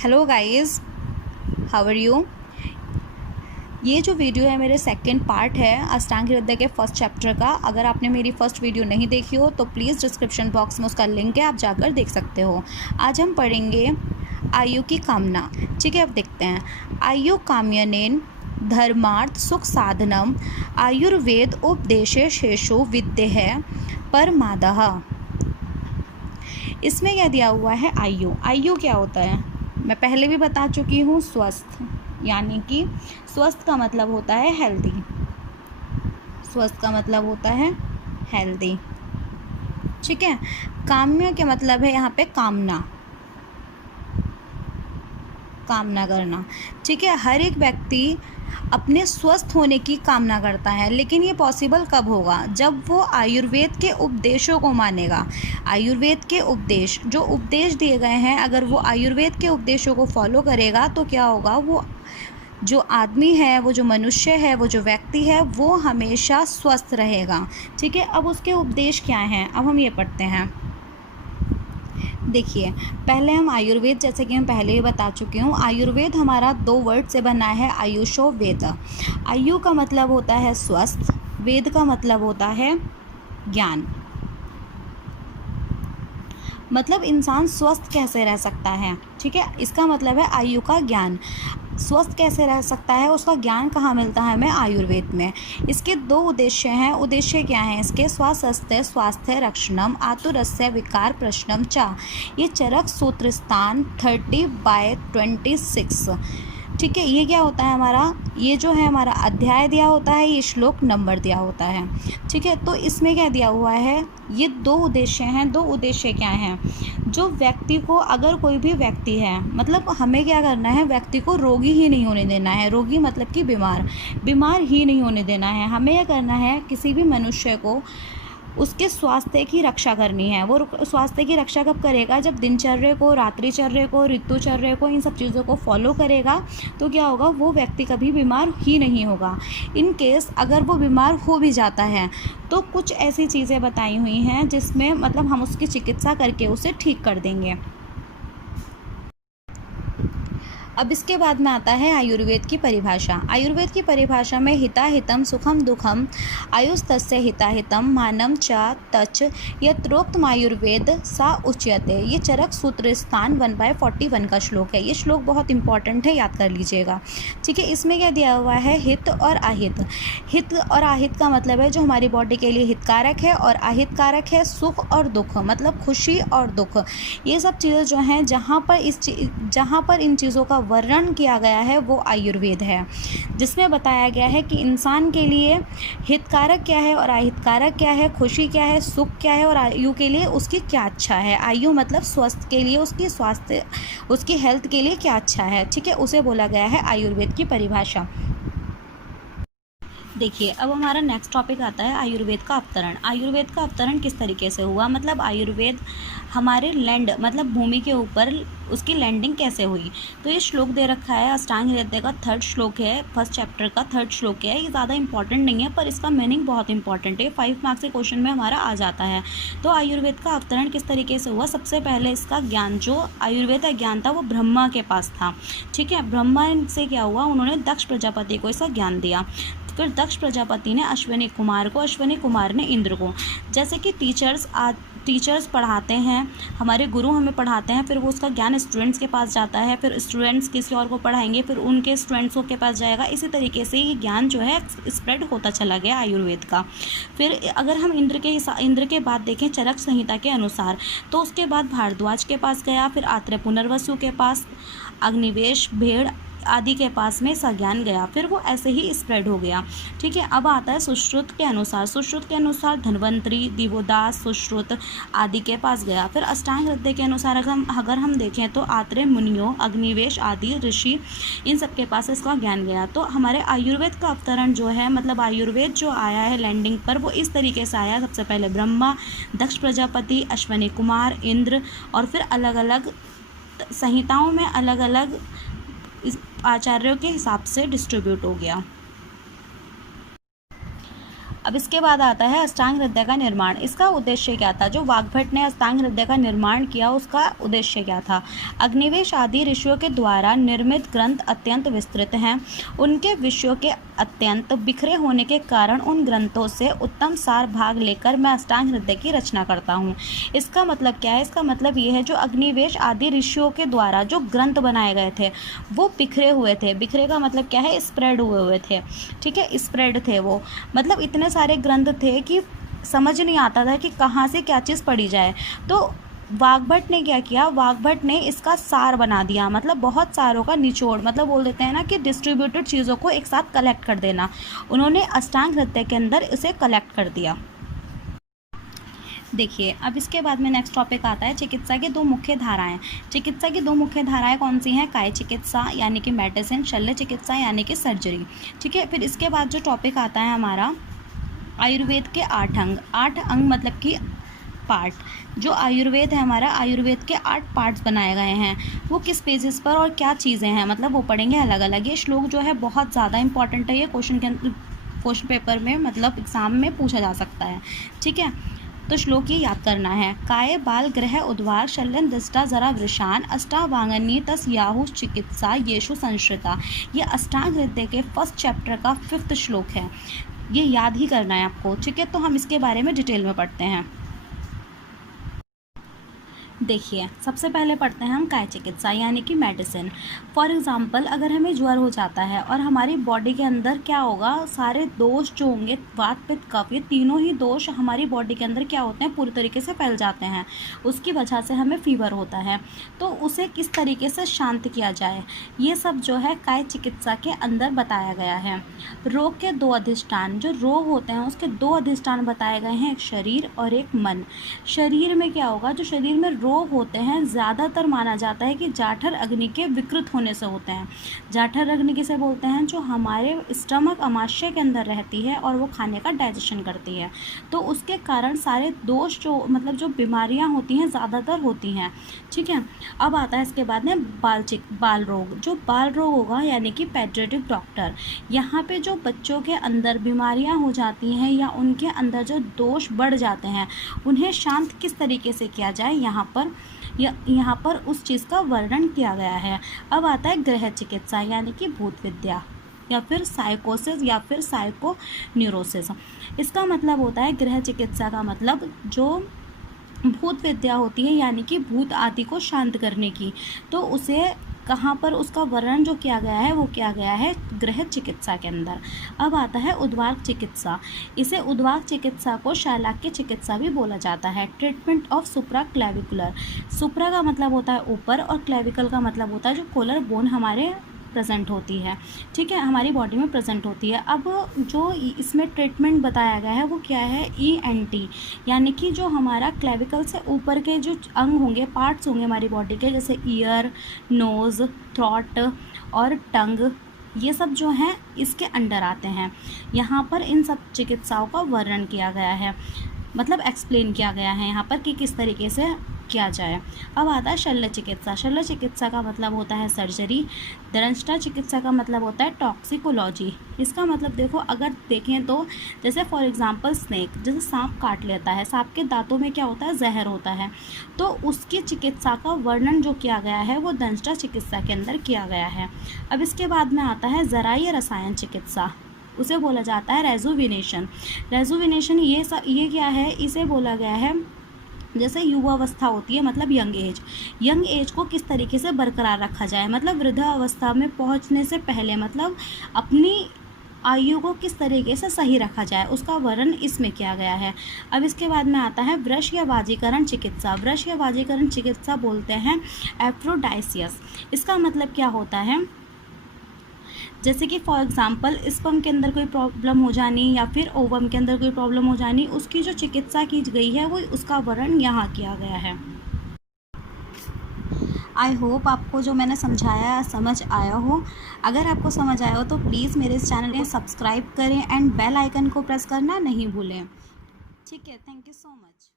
Hello guys, how are you. ये जो video है मेरे सेकंड पार्ट है अष्टांग हृदय के फर्स्ट चैप्टर का। अगर आपने मेरी फर्स्ट वीडियो नहीं देखी हो तो प्लीज़ डिस्क्रिप्शन बॉक्स में उसका लिंक है, आप जाकर देख सकते हो। आज हम पढ़ेंगे आयु की कामना। ठीक है, अब देखते हैं। आयु काम्यनेन धर्मार्थ सुख साधनम आयुर्वेद उपदेशे शेषो विद्येः परमादः। इसमें क्या दिया हुआ है? आयु। आयु क्या होता है मैं पहले भी बता चुकी हूँ। स्वस्थ, यानी कि स्वस्थ का मतलब होता है हेल्दी। स्वस्थ का मतलब होता है हेल्दी। ठीक है। काम्य के मतलब है यहाँ पे कामना, कामना करना। ठीक है, हर एक व्यक्ति अपने स्वस्थ होने की कामना करता है, लेकिन ये पॉसिबल कब होगा? जब वो आयुर्वेद के उपदेशों को मानेगा। आयुर्वेद के उपदेश, जो उपदेश दिए गए हैं, अगर वो आयुर्वेद के उपदेशों को फॉलो करेगा तो क्या होगा? वो जो आदमी है, वो जो मनुष्य है, वो जो व्यक्ति है, वो हमेशा स्वस्थ रहेगा। ठीक है, अब उसके उपदेश क्या हैं, अब हम ये पढ़ते हैं। देखिए, पहले हम आयुर्वेद, जैसे कि हम पहले ही बता चुके हूँ, आयुर्वेद हमारा 2 वर्ड से बना है, आयुषो वेद। आयु का मतलब होता है स्वस्थ, वेद का मतलब होता है ज्ञान। मतलब इंसान स्वस्थ कैसे रह सकता है। ठीक है, इसका मतलब है आयु का ज्ञान। स्वस्थ कैसे रह सकता है, उसका ज्ञान कहाँ मिलता है हमें? आयुर्वेद में। इसके 2 उद्देश्य हैं। उद्देश्य क्या हैं इसके? स्वास्थ्य स्वास्थ्य रक्षणम आतुरस्य विकार प्रश्नम च। ये चरक सूत्र स्थान 30/26। ठीक है, ये क्या होता है हमारा? ये जो है हमारा अध्याय दिया होता है, ये श्लोक नंबर दिया होता है। ठीक है, तो इसमें क्या दिया हुआ है? ये 2 उद्देश्य हैं। 2 उद्देश्य क्या हैं? जो व्यक्ति को, अगर कोई भी व्यक्ति है, मतलब हमें क्या करना है? व्यक्ति को रोगी ही नहीं होने देना है। रोगी मतलब कि बीमार, बीमार ही नहीं होने देना है। हमें यह करना है, किसी भी मनुष्य को उसके स्वास्थ्य की रक्षा करनी है। वो स्वास्थ्य की रक्षा कब करेगा? जब दिनचर्या को, रात्रिचर्या को, ऋतुचर्या को, इन सब चीज़ों को फॉलो करेगा तो क्या होगा? वो व्यक्ति कभी बीमार ही नहीं होगा। इन केस अगर वो बीमार हो भी जाता है तो कुछ ऐसी चीज़ें बताई हुई हैं जिसमें मतलब हम उसकी चिकित्सा करके उसे ठीक कर देंगे। अब इसके बाद में आता है आयुर्वेद की परिभाषा। आयुर्वेद की परिभाषा में हिताहितम सुखम दुखम आयुस्तस्य हिताहितम मानम च तच यत्रोक्तम आयुर्वेद सा उच्यते। ये चरक सूत्र स्थान 1/41 का श्लोक है। ये श्लोक बहुत इंपॉर्टेंट है, याद कर लीजिएगा। ठीक है, इसमें क्या दिया हुआ है? हित और अहित। हित और अहित का मतलब है जो हमारी बॉडी के लिए हितकारक है, और अहित कारक है सुख और दुख, मतलब खुशी और दुख। ये सब चीज़ें जो हैं, जहाँ पर इन चीज़ों का वर्णन किया गया है वो आयुर्वेद है, जिसमें बताया गया है कि इंसान के लिए हितकारक क्या है और अहितकारक क्या है, खुशी क्या है, सुख क्या है, और आयु के लिए उसकी क्या अच्छा है। आयु मतलब स्वस्थ के लिए, उसकी स्वास्थ्य, उसकी हेल्थ के लिए क्या अच्छा है। ठीक है, उसे बोला गया है आयुर्वेद की परिभाषा। देखिए, अब हमारा नेक्स्ट टॉपिक आता है आयुर्वेद का अवतरण। आयुर्वेद का अवतरण किस तरीके से हुआ, मतलब आयुर्वेद हमारे लैंड, मतलब भूमि के ऊपर उसकी लैंडिंग कैसे हुई। तो ये श्लोक दे रखा है, अष्टांग हृदय का 3rd श्लोक है, फर्स्ट चैप्टर का 3rd श्लोक है। ये ज़्यादा इंपॉर्टेंट नहीं है, पर इसका मीनिंग बहुत इंपॉर्टेंट है। 5 मार्क्स के क्वेश्चन में हमारा आ जाता है। तो आयुर्वेद का अवतरण किस तरीके से हुआ? सबसे पहले इसका ज्ञान, जो आयुर्वेद का ज्ञान था, वो ब्रह्मा के पास था। ठीक है, ब्रह्मा से क्या हुआ? उन्होंने दक्ष प्रजापति को इसका ज्ञान दिया। फिर दक्ष प्रजापति ने अश्विनी कुमार को, अश्विनी कुमार ने इंद्र को। जैसे कि टीचर्स पढ़ाते हैं, हमारे गुरु हमें पढ़ाते हैं, फिर वो उसका ज्ञान स्टूडेंट्स के पास जाता है, फिर स्टूडेंट्स किसी और को पढ़ाएंगे, फिर उनके स्टूडेंट्सों के पास जाएगा। इसी तरीके से ये ज्ञान जो है स्प्रेड होता चला गया आयुर्वेद का। फिर अगर हम इंद्र के बाद देखें चरक संहिता के अनुसार, तो उसके बाद भारद्वाज के पास गया, फिर आत्रेय पुनर्वसु के पास, अग्निवेश, भेड़ आदि के पास में संज्ञान गया, फिर वो ऐसे ही स्प्रेड हो गया। ठीक है, अब आता है सुश्रुत के अनुसार। सुश्रुत के अनुसार धन्वंतरी, दिवोदास, सुश्रुत आदि के पास गया। फिर अष्टांग हृदय के अनुसार अगर हम देखें तो आत्रेय मुनियों, अग्निवेश आदि ऋषि, इन सब के पास इसका ज्ञान गया। तो हमारे आयुर्वेद का अवतरण जो है, मतलब आयुर्वेद जो आया है लैंडिंग पर, वो इस तरीके से आया। सबसे पहले ब्रह्मा, दक्ष प्रजापति, अश्विनी कुमार, इंद्र, और फिर अलग अलग संहिताओं में अलग अलग इस आचार्यों के हिसाब से डिस्ट्रीब्यूट हो गया। अब इसके बाद आता है अष्टांग हृदय का निर्माण। इसका उद्देश्य क्या था? जो वाग्भट ने अष्टांग हृदय का निर्माण किया उसका उद्देश्य क्या था? अग्निवेश आदि ऋषियों के द्वारा निर्मित ग्रंथ अत्यंत विस्तृत हैं। उनके विषयों के अत्यंत बिखरे होने के कारण उन ग्रंथों से उत्तम सार भाग लेकर मैं अष्टांग हृदय की रचना करता हूँ। इसका मतलब क्या है? इसका मतलब ये है जो अग्निवेश आदि ऋषियों के द्वारा जो ग्रंथ बनाए गए थे वो बिखरे हुए थे। बिखरे का मतलब क्या है? स्प्रेड हुए थे, ठीक है, स्प्रेड थे वो, मतलब इतने सारे ग्रंथ थे कि समझ नहीं आता था कि कहाँ से क्या चीज़ पढ़ी जाए। तो वाग्भट ने क्या किया? वाग्भट ने इसका सार बना दिया, मतलब बहुत सारों का निचोड़, मतलब बोल देते हैं ना कि डिस्ट्रीब्यूटेड चीज़ों को एक साथ कलेक्ट कर देना। उन्होंने अष्टांग हृदय के अंदर इसे कलेक्ट कर दिया। देखिए, अब इसके बाद में नेक्स्ट टॉपिक आता है चिकित्सा की दो मुख्य धाराएं। चिकित्सा की दो मुख्य धाराएं कौन सी हैं? काय चिकित्सा यानी कि मेडिसिन, शल्य चिकित्सा यानी कि सर्जरी, ठीक है। फिर इसके बाद जो टॉपिक आता है हमारा आयुर्वेद के 8 अंग। 8 अंग मतलब कि पार्ट। जो आयुर्वेद है हमारा, आयुर्वेद के 8 पार्ट्स बनाए गए हैं। वो किस पेजेस पर और क्या चीज़ें हैं, मतलब वो पढ़ेंगे अलग अलग। ये श्लोक जो है बहुत ज़्यादा इंपॉर्टेंट है, ये क्वेश्चन पेपर में मतलब एग्ज़ाम में पूछा जा सकता है, ठीक है। तो श्लोक ये याद करना है। काय बाल ग्रह उद्वार शल्यन दृष्टा जरा वृषान अष्टावांगनी तस याहु चिकित्सा येषु संश्रिता। ये अष्टांग हृदय के फर्स्ट चैप्टर का 5th श्लोक है, ये याद ही करना है आपको, ठीक है। तो हम इसके बारे में डिटेल में पढ़ते हैं। देखिए, सबसे पहले पढ़ते हैं हम काय चिकित्सा यानी कि मेडिसिन। फॉर एग्ज़ाम्पल, अगर हमें ज्वर हो जाता है और हमारी बॉडी के अंदर क्या होगा, सारे दोष जो होंगे वात पित्त कफ, ये तीनों ही दोष हमारी बॉडी के अंदर क्या होते हैं, पूरी तरीके से फैल जाते हैं। उसकी वजह से हमें फीवर होता है। तो उसे किस तरीके से शांत किया जाए, ये सब जो है काय चिकित्सा के अंदर बताया गया है। रोग के 2 अधिष्ठान, जो रोग होते हैं उसके 2 अधिष्ठान बताए गए हैं, एक शरीर और एक मन। शरीर में क्या होगा, जो शरीर में रोग होते हैं ज़्यादातर माना जाता है कि जाठर अग्नि के विकृत होने से होते हैं। जाठर अग्नि किसे बोलते हैं? जो हमारे स्टमक अमाशय के अंदर रहती है और वो खाने का डाइजेशन करती है, तो उसके कारण सारे दोष जो मतलब जो बीमारियां होती हैं ज़्यादातर होती हैं, ठीक है। अब आता है इसके बाद में बाल रोग। जो बाल रोग होगा यानी कि पेडियाट्रिक डॉक्टर, यहाँ पे जो बच्चों के अंदर बीमारियां हो जाती हैं या उनके अंदर जो दोष बढ़ जाते हैं उन्हें शांत किस तरीके से किया जाए, यहाँ पर उस चीज़ का वर्णन किया गया है। अब आता है गृह चिकित्सा यानी कि भूत विद्या या फिर साइकोसिस या फिर साइकोन्यूरोसिस। इसका मतलब होता है गृह चिकित्सा का मतलब जो भूत विद्या होती है यानी कि भूत आदि को शांत करने की, तो उसे कहाँ पर उसका वर्णन जो किया गया है वो किया गया है गृह चिकित्सा के अंदर। अब आता है उद्वार्क चिकित्सा। इसे उद्वार्क चिकित्सा को शैलाक्य चिकित्सा भी बोला जाता है। Treatment of supraclavicular. Supra का मतलब होता है ऊपर और क्लेविकल का मतलब होता है जो कोलर बोन हमारे प्रेजेंट होती है, ठीक है, हमारी बॉडी में प्रेजेंट होती है। अब जो इसमें ट्रीटमेंट बताया गया है वो क्या है, ENT, यानी कि जो हमारा क्लेविकल से ऊपर के जो अंग होंगे, पार्ट्स होंगे हमारी बॉडी के, जैसे ईयर, नोज़, थ्रॉट और टंग, ये सब जो हैं इसके अंडर आते हैं। यहाँ पर इन सब चिकित्साओं का वर्णन किया गया है, मतलब एक्सप्लेन किया गया है यहाँ पर कि किस तरीके से किया जाए। अब आता है शल्य चिकित्सा। शल्य चिकित्सा का मतलब होता है सर्जरी। दंष्टा चिकित्सा का मतलब होता है टॉक्सिकोलॉजी। इसका मतलब देखो, अगर देखें तो जैसे फॉर एग्जांपल स्नेक, जैसे सांप काट लेता है, सांप के दांतों में क्या होता है, जहर होता है, तो उसकी चिकित्सा का वर्णन जो किया गया है वो दंष्टा चिकित्सा के अंदर किया गया है। अब इसके बाद में आता है जराई रसायन चिकित्सा, उसे बोला जाता है रेजुविनेशन। रेजुविनेशन ये क्या है, इसे बोला गया है जैसे युवावस्था होती है, मतलब यंग एज को किस तरीके से बरकरार रखा जाए, मतलब वृद्धावस्था में पहुंचने से पहले, मतलब अपनी आयु को किस तरीके से सही रखा जाए, उसका वर्णन इसमें किया गया है। अब इसके बाद में आता है वृष या वाजीकरण चिकित्सा। वृष या वाजीकरण चिकित्सा बोलते हैं एफ्रोडाइसियस। इसका मतलब क्या होता है, जैसे कि फॉर एग्जांपल स्पर्म के अंदर कोई प्रॉब्लम हो जानी या फिर ओवम के अंदर कोई प्रॉब्लम हो जानी, उसकी जो चिकित्सा की गई है वो उसका वर्णन यहाँ किया गया है। आई होप आपको जो मैंने समझाया समझ आया हो। अगर आपको समझ आया हो तो प्लीज़ मेरे इस चैनल को सब्सक्राइब करें एंड बेल आइकन को प्रेस करना नहीं भूलें, ठीक है। Thank you so much.